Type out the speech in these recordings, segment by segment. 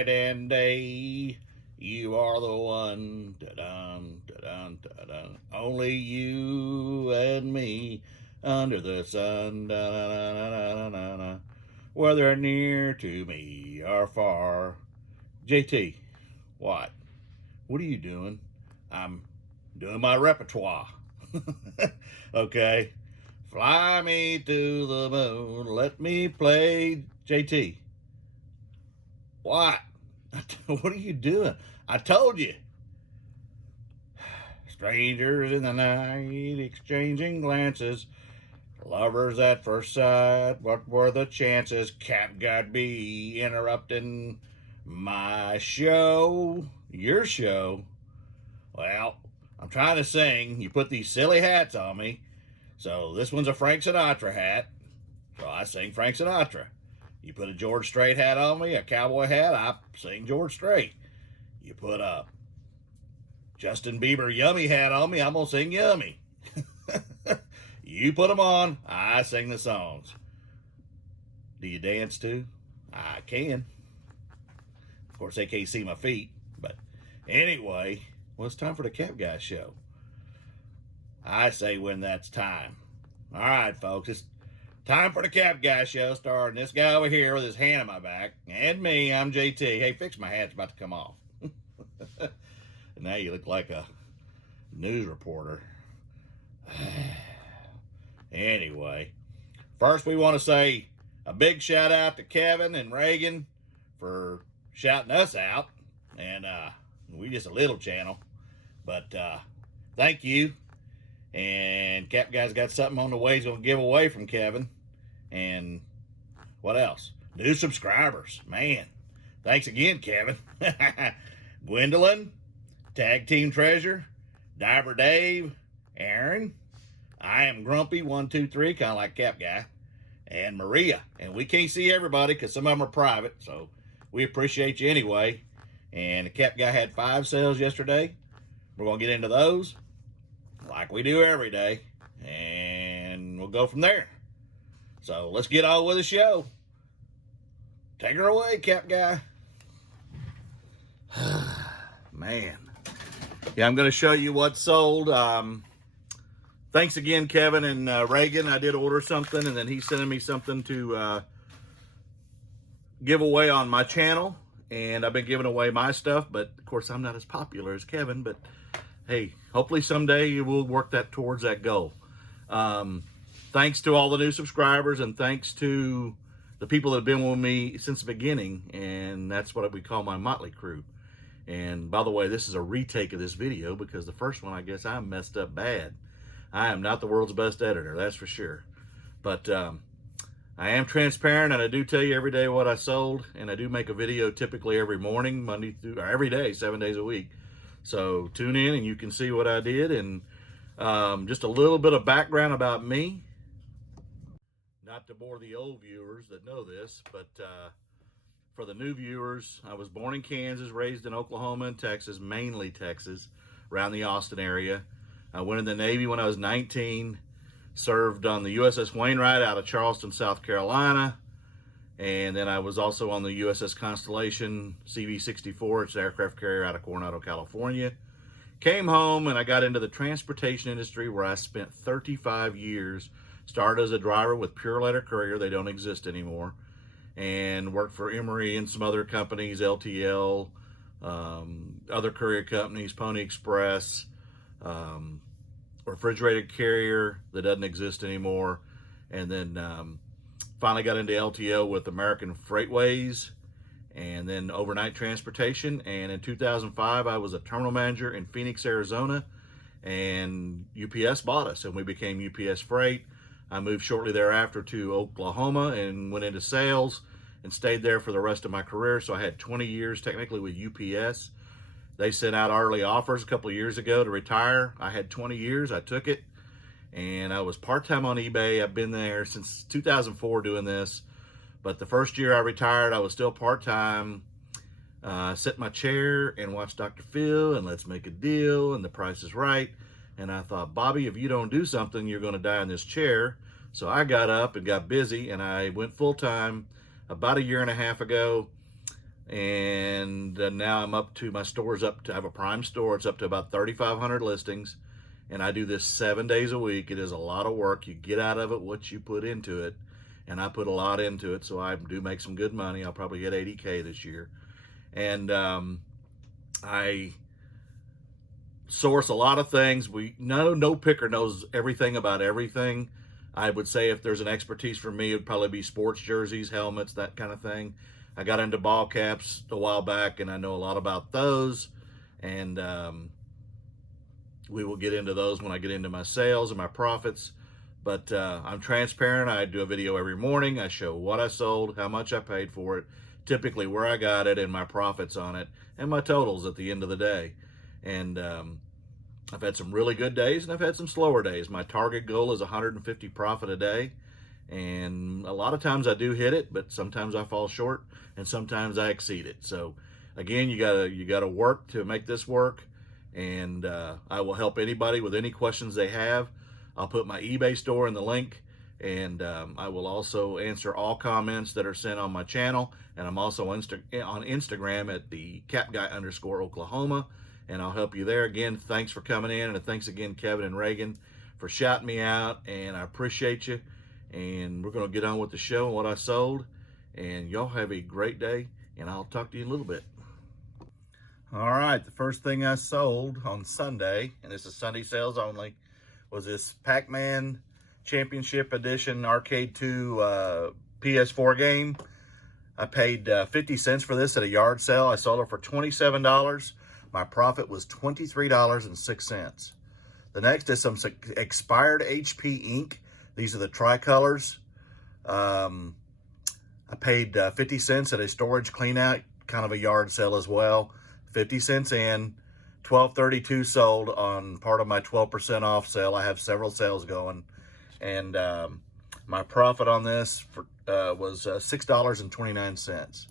night and day. You are the one, da-dun, da-dun, da-dun. Only you and me under the sun, da-da-da-da-da-da-da. Whether near to me or far. JT, what? What are you doing? I'm doing my repertoire. Okay. Fly me to the moon, let me play. JT, what? What are you doing? I told you. Strangers in the night, exchanging glances. Lovers at first sight, what were the chances? CapGuy be interrupting my show, your show. Well, I'm trying to sing. You put these silly hats on me. So this one's a Frank Sinatra hat. So I sing Frank Sinatra. You put a George Strait hat on me, a cowboy hat, I sing George Strait. You put a Justin Bieber yummy hat on me, I'm going to sing yummy. You put them on, I sing the songs. Do you dance too? I can. Of course, they can't see my feet. But anyway, well, it's time for the CapGuy show. I say when that's time. All right, folks, it's time for the CapGuy show, starring this guy over here with his hand on my back, and me, I'm JT. Hey, fix my hat, it's about to come off. Now you look like a news reporter. Anyway, first we want to say a big shout out to Kevin and Reagan for shouting us out. And we just a little channel, but thank you. And CapGuy's got something on the way he's going to give away from Kevin. And what else? New subscribers. Man, thanks again, Kevin. Gwendolyn, Tag Team Treasure, Diver Dave, Aaron, I Am Grumpy 123, kind of like CapGuy, and Maria. And we can't see everybody because some of them are private, so we appreciate you anyway. And the CapGuy had 5 sales yesterday. We're going to get into those like we do every day, and we'll go from there. So let's get on with the show. Take her away, CapGuy. Man. Yeah, I'm going to show you what sold. Thanks again, Kevin and Reagan. I did order something, and then he's sending me something to give away on my channel. And I've been giving away my stuff, but of course I'm not as popular as Kevin, but hey, hopefully someday we'll work that towards that goal. Thanks to all the new subscribers, and thanks to the people that have been with me since the beginning, and that's what we call my motley crew. And by the way, this is a retake of this video because the first one, I guess I messed up bad. I am not the world's best editor, that's for sure. But I am transparent, and I do tell you every day what I sold, and I do make a video typically every morning, Monday through, or every day, 7 days a week. So tune in and you can see what I did, and just a little bit of background about me. Not to bore the old viewers that know this, but for the new viewers, I was born in Kansas, raised in Oklahoma and Texas, mainly Texas, around the Austin area. I went in the Navy when I was 19, served on the USS Wainwright out of Charleston, South Carolina, and then I was also on the USS Constellation CV-64, it's an aircraft carrier out of Coronado, California. Came home and I got into the transportation industry where I spent 35 years, started as a driver with Pure Letter Courier, they don't exist anymore, and worked for Emory and some other companies, LTL, other courier companies, Pony Express, refrigerated carrier that doesn't exist anymore, and then finally got into LTL with American Freightways, and then overnight transportation. And in 2005, I was a terminal manager in Phoenix, Arizona, and UPS bought us, and we became UPS Freight. I moved shortly thereafter to Oklahoma and went into sales and stayed there for the rest of my career. So I had 20 years technically with UPS. They sent out early offers a couple of years ago to retire. I had 20 years, I took it, and I was part-time on eBay. I've been there since 2004 doing this, but the first year I retired, I was still part-time. Sit in my chair and watch Dr. Phil and Let's Make a Deal and The Price is Right. And I thought, Bobby, if you don't do something, you're going to die in this chair. So I got up and got busy, and I went full-time about a year and a half ago. And now I'm up to, my store's up to, I have a Prime store. It's up to about 3,500 listings. And I do this 7 days a week. It is a lot of work. You get out of it what you put into it. And I put a lot into it, so I do make some good money. I'll probably get 80K this year. And I source a lot of things. No picker knows everything about everything. I would say if there's an expertise for me, it would probably be sports jerseys, helmets, that kind of thing. I got into ball caps a while back, and I know a lot about those. And we will get into those when I get into my sales and my profits. But I'm transparent. I do a video every morning. I show what I sold, how much I paid for it, typically where I got it, and my profits on it, and my totals at the end of the day. And I've had some really good days, and I've had some slower days. My target goal is 150 profit a day. And a lot of times I do hit it, but sometimes I fall short, and sometimes I exceed it. So again, you gotta work to make this work. And I will help anybody with any questions they have. I'll put my eBay store in the link, and I will also answer all comments that are sent on my channel. And I'm also on Instagram at TheCapGuy_Oklahoma, and I'll help you there. Again, thanks for coming in, and thanks again, Kevin and Reagan, for shouting me out, and I appreciate you. And we're going to get on with the show and what I sold. And y'all have a great day, and I'll talk to you in a little bit. All right, the first thing I sold on Sunday, and this is Sunday sales only, was this Pac-Man Championship Edition Arcade 2 PS4 game. I paid 50 cents for this at a yard sale. I sold it for $27. My profit was $23.06. The next is some expired HP ink. These are the tricolors. I paid 50 cents at a storage clean out, kind of a yard sale as well. 50 cents in, $12.32 sold on part of my 12% off sale. I have several sales going, and my profit on this was $6.29.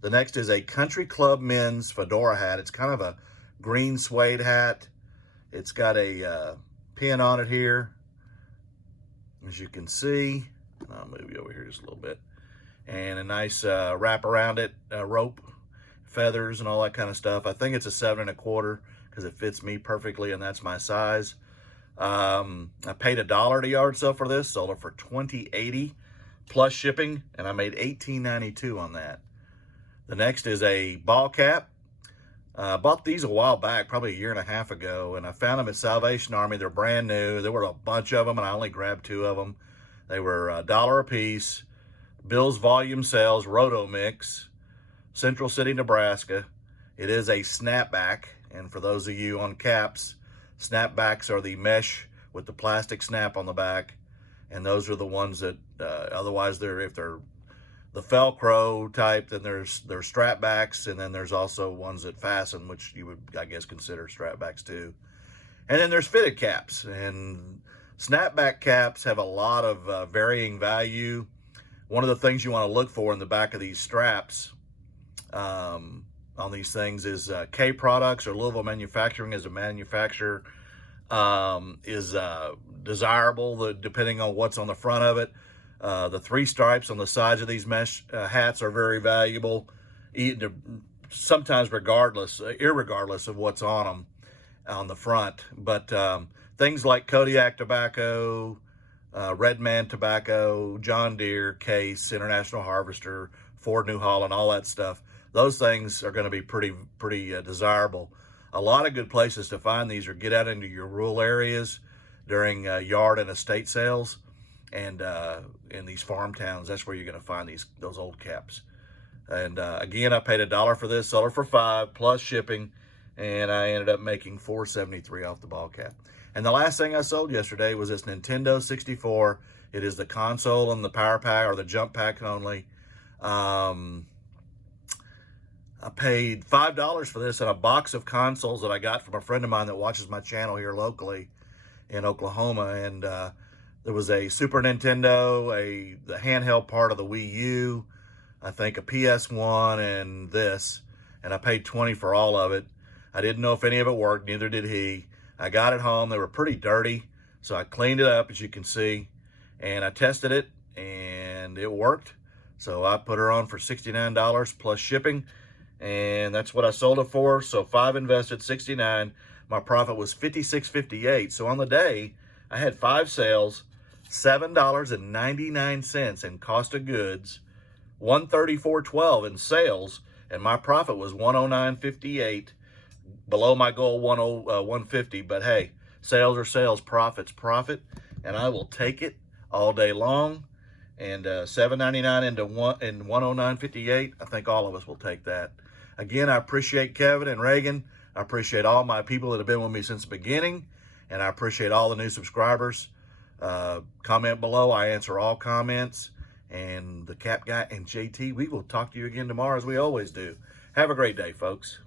The next is a Country Club men's Fedora hat. It's kind of a green suede hat. It's got a pin on it here, as you can see. I'll move you over here just a little bit. And a nice wrap around it, rope, feathers, and all that kind of stuff. I think it's a 7 1/4 because it fits me perfectly, and that's my size. I paid $1 at a yard sale for this, sold it for $20.80 plus shipping, and I made $18.92 on that. The next is a ball cap. I bought these a while back, probably a year and a half ago, and I found them at Salvation Army. They're brand new. There were a bunch of them, and I only grabbed 2 of them. They were $1 a piece. Bill's Volume Sales, Roto Mix, Central City, Nebraska. It is a snapback, and for those of you on caps, snapbacks are the mesh with the plastic snap on the back, and those are the ones that otherwise if they're the Velcro type, then there's strap backs, and then there's also ones that fasten, which you would, I guess, consider strap backs too. And then there's fitted caps, and snapback caps have a lot of varying value. One of the things you want to look for in the back of these straps on these things is K Products or Louisville Manufacturing as a manufacturer is desirable, depending on what's on the front of it. The 3 stripes on the sides of these mesh hats are very valuable, sometimes irregardless of what's on them on the front. But things like Kodiak Tobacco, Red Man Tobacco, John Deere, Case, International Harvester, Ford New Holland, all that stuff, those things are going to be pretty desirable. A lot of good places to find these are get out into your rural areas during yard and estate sales, and in these farm towns. That's where you're going to find those old caps. And again, I paid $1 for this, sold it for $5 plus shipping, and I ended up making $4.73 off the ball cap. And the last thing I sold yesterday was this Nintendo 64. It is the console and the power pack, or the jump pack only. I paid $5 for this and a box of consoles that I got from a friend of mine that watches my channel here locally in Oklahoma. And there was a Super Nintendo, the handheld part of the Wii U, I think a PS1, and this. And I paid $20 for all of it. I didn't know if any of it worked, neither did he. I got it home. They were pretty dirty, so I cleaned it up, as you can see, and I tested it, and it worked. So I put her on for $69 plus shipping, and that's what I sold it for. So 5 invested, 69. My profit was $56.58. So on the day, I had 5 sales, $7.99 in cost of goods, $134.12 in sales, and my profit was $109.58, below my goal, 150. But hey, sales are sales, profit's profit, and I will take it all day long. And $7.99 into 109.58. I think all of us will take that. Again, I appreciate Kevin and Reagan. I appreciate all my people that have been with me since the beginning, and I appreciate all the new subscribers. Comment below. I answer all comments. And the Cap Guy and JT, we will talk to you again tomorrow as we always do. Have a great day, folks.